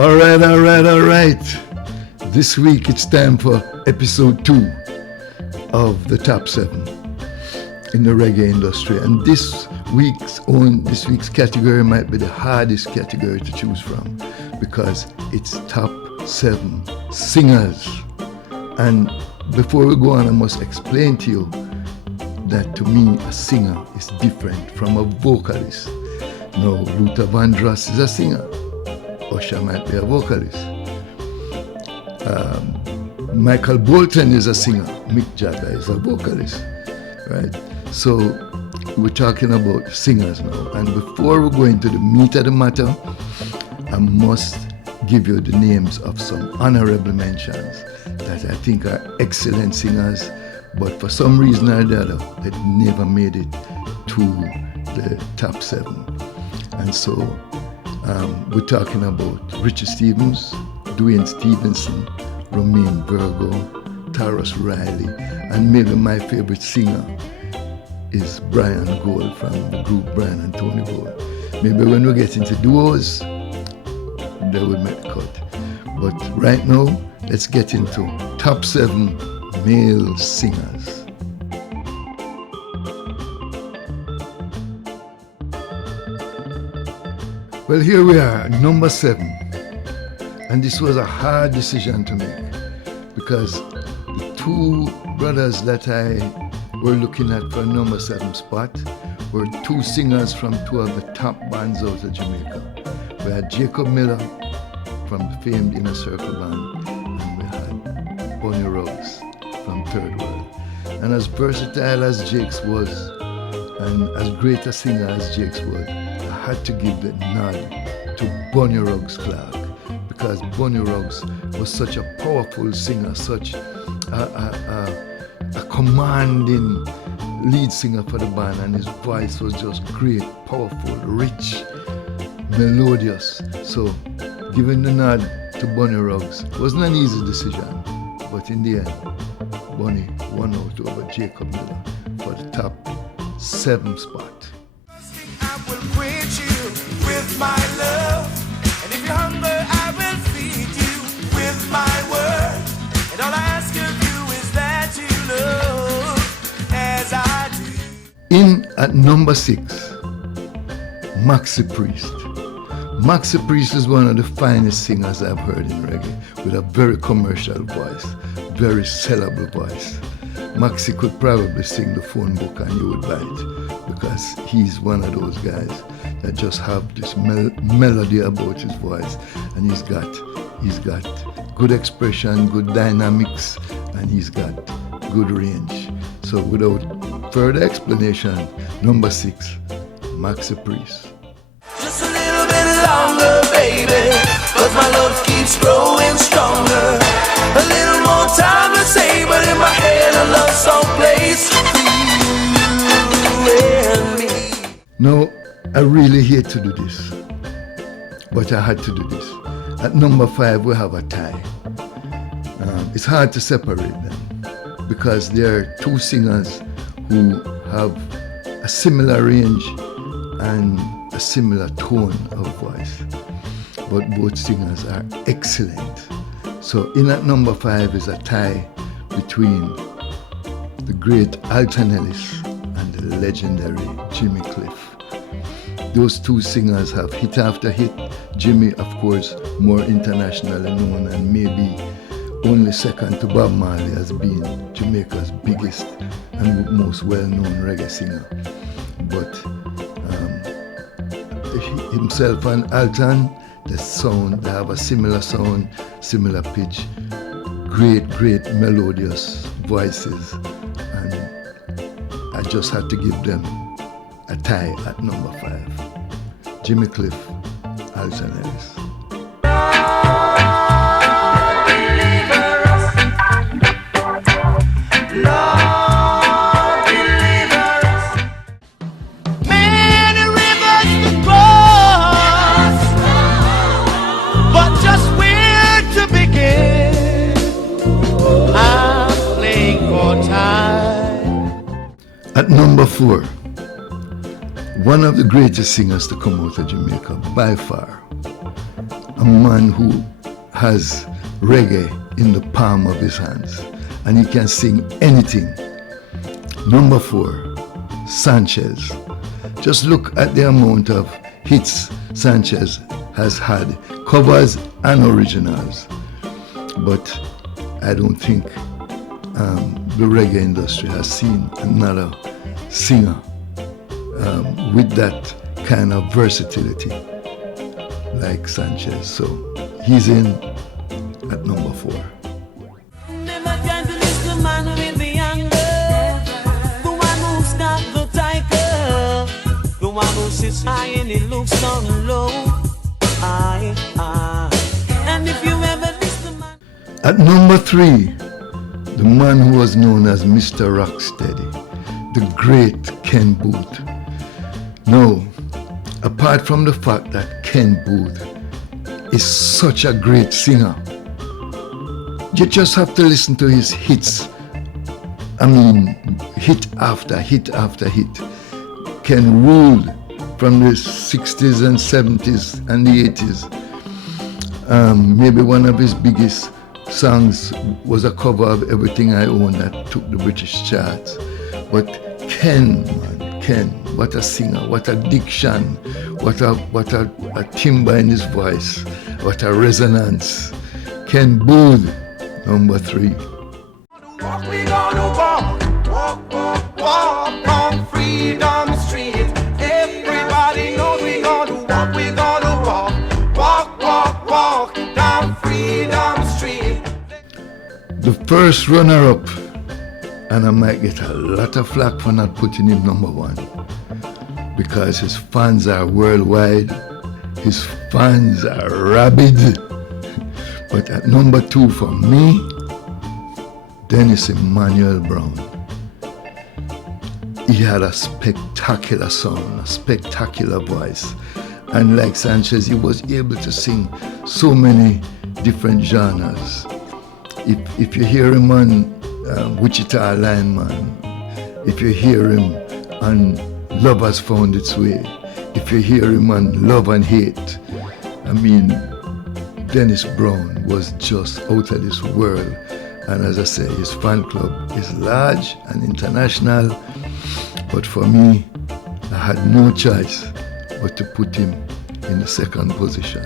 All right. This week it's time for episode 2 of the top 7 in the reggae industry. And this week's category might be the hardest category to choose from because it's top 7 singers. And before we go on, I must explain to you that to me a singer is different from a vocalist. No, Luther Vandross is a singer. Usher might be a vocalist. Michael Bolton is a singer. Mick Jagger is a vocalist, right? So we're talking about singers now. And before we go into the meat of the matter, I must give you the names of some honorable mentions that I think are excellent singers, but for some reason or the other, they never made it to the top 7. And so we're talking about Richie Stephens, Dwayne Stevenson, Romain Virgo, Tarrus Riley, and maybe my favorite singer is Brian Gold from the group Brian and Tony Gold. Maybe when we get into duos, they will make the cut. But right now, let's get into top 7 male singers. Well, here we are, number 7. And this was a hard decision to make because the 2 brothers that I were looking at for number 7 spot were 2 singers from 2 of the top bands out of Jamaica. We had Jacob Miller from the famed Inner Circle band, and we had Bonnie Ruggs from Third World. And as versatile as Jakes was, and as great a singer as Jakes was, I had to give the nod to Bonnie Ruggs Clark, because Bonnie Ruggs was such a powerful singer, such a commanding lead singer for the band, and his voice was just great, powerful, rich, melodious. So giving the nod to Bonnie Ruggs wasn't an easy decision, but in the end, Bonnie won out over Jacob Miller for the top 7 spot. I will quench you with my love, and if you're hungry, I will feed you with my word. And all I ask of you is that you love as I do. In at number 6, Maxi Priest. Maxi Priest is one of the finest singers I've heard in reggae, with a very commercial voice, very sellable voice. Maxi could probably sing the phone book and you would buy it, because he's one of those guys that just have this melody about his voice, and he's got good expression, good dynamics, and he's got good range. So without further explanation, number 6, Maxi Priest. Just a little bit longer, baby, 'cause my love keeps growing stronger. A little more time to say, but in my head a love song plays for you and me. Now, I really hate to do this, but I had to do this. At number 5, we have a tie. It's hard to separate them because there are 2 singers who have a similar range and a similar tone of voice, but both singers are excellent. So in at number 5 is a tie between the great Alton Ellis and the legendary Jimmy Cliff. Those 2 singers have hit after hit. Jimmy, of course, more internationally known and maybe only second to Bob Marley as being Jamaica's biggest and most well-known reggae singer. But himself and Alton, they have a similar sound, similar pitch, great melodious voices, and I just had to give them a tie at number 5. Jimmy Cliff, Alton Ellis. At number 4, one of the greatest singers to come out of Jamaica by far, a man who has reggae in the palm of his hands and he can sing anything. Number 4, Sanchez. Just look at the amount of hits Sanchez has had, covers and originals. But I don't think the reggae industry has seen another singer with that kind of versatility like Sanchez. So he's in at number 4. Never can to miss the man with the anger, the one who's got the tiger, the one who sits high and he looks down low. And if you ever miss the man. At number 3, the man who was known as Mr. Rocksteady, the great Ken Booth. Now, apart from the fact that Ken Booth is such a great singer, you just have to listen to his hits. I mean, hit after hit after hit. Ken ruled from the 60s and 70s and the 80s. Maybe one of his biggest songs was a cover of Everything I Own that took the British charts. But Ken, man, Ken, what a singer, what a diction, what a timbre in his voice, what a resonance. Ken Booth, number 3. Walk, we gonna walk on Freedom Street. Everybody knows we gonna walk down Freedom Street. The first runner-up, and I might get a lot of flack for not putting him number 1, because his fans are worldwide, his fans are rabid. But at number 2 for me, Dennis Emmanuel Brown. He had a spectacular sound, a spectacular voice. And like Sanchez, he was able to sing so many different genres. If you hear him on Wichita Lineman, if you hear him on Love Has Found Its Way, if you hear him on Love and Hate, I mean, Dennis Brown was just out of this world. And as I say, his fan club is large and international. But for me, I had no choice but to put him in the second position.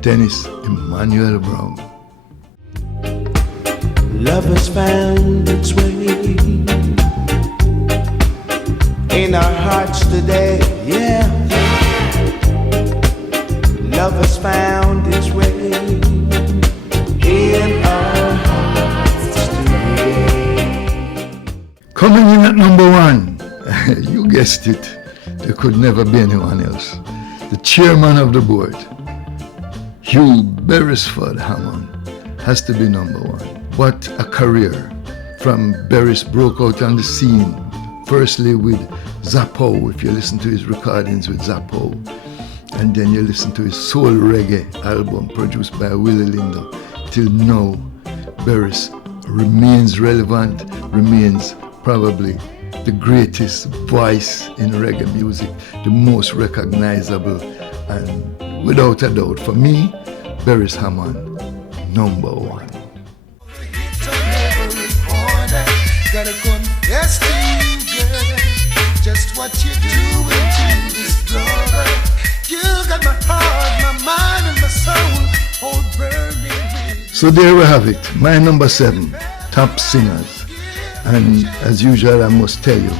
Dennis Emmanuel Brown. Love has found its way in our hearts today, yeah. Love has found its way in our hearts today. Coming in at number 1, you guessed it, there could never be anyone else. The chairman of the board, Hugh Beresford Hammond, has to be number 1. What a career. From Beres broke out on the scene, firstly with Zappo, if you listen to his recordings with Zappo, and then you listen to his soul reggae album produced by Willie Lindo. Till now, Beres remains relevant, remains probably the greatest voice in reggae music, the most recognizable, and without a doubt, for me, Beres Hammond, number 1. Gotta confess to you, girl, just what you're doing to this brother. You got my heart, my mind, and my soul all burning. So there we have it, my number 7, top singers. And as usual, I must tell you,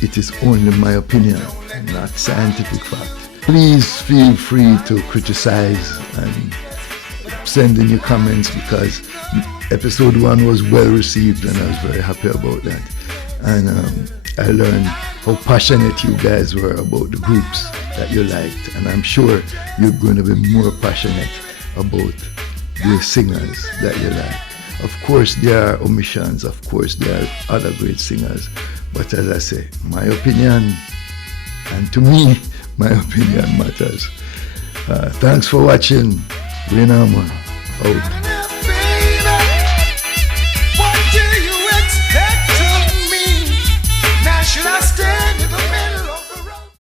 it is only my opinion, not scientific fact. Please feel free to criticize and send in your comments, because episode 1 was well received and I was very happy about that. And I learned how passionate you guys were about the groups that you liked, and I'm sure you're going to be more passionate about the singers that you like. Of course there are omissions, of course there are other great singers, but as I say, my opinion, and to me, my opinion matters. Thanks for watching. Wayne Harmon, out.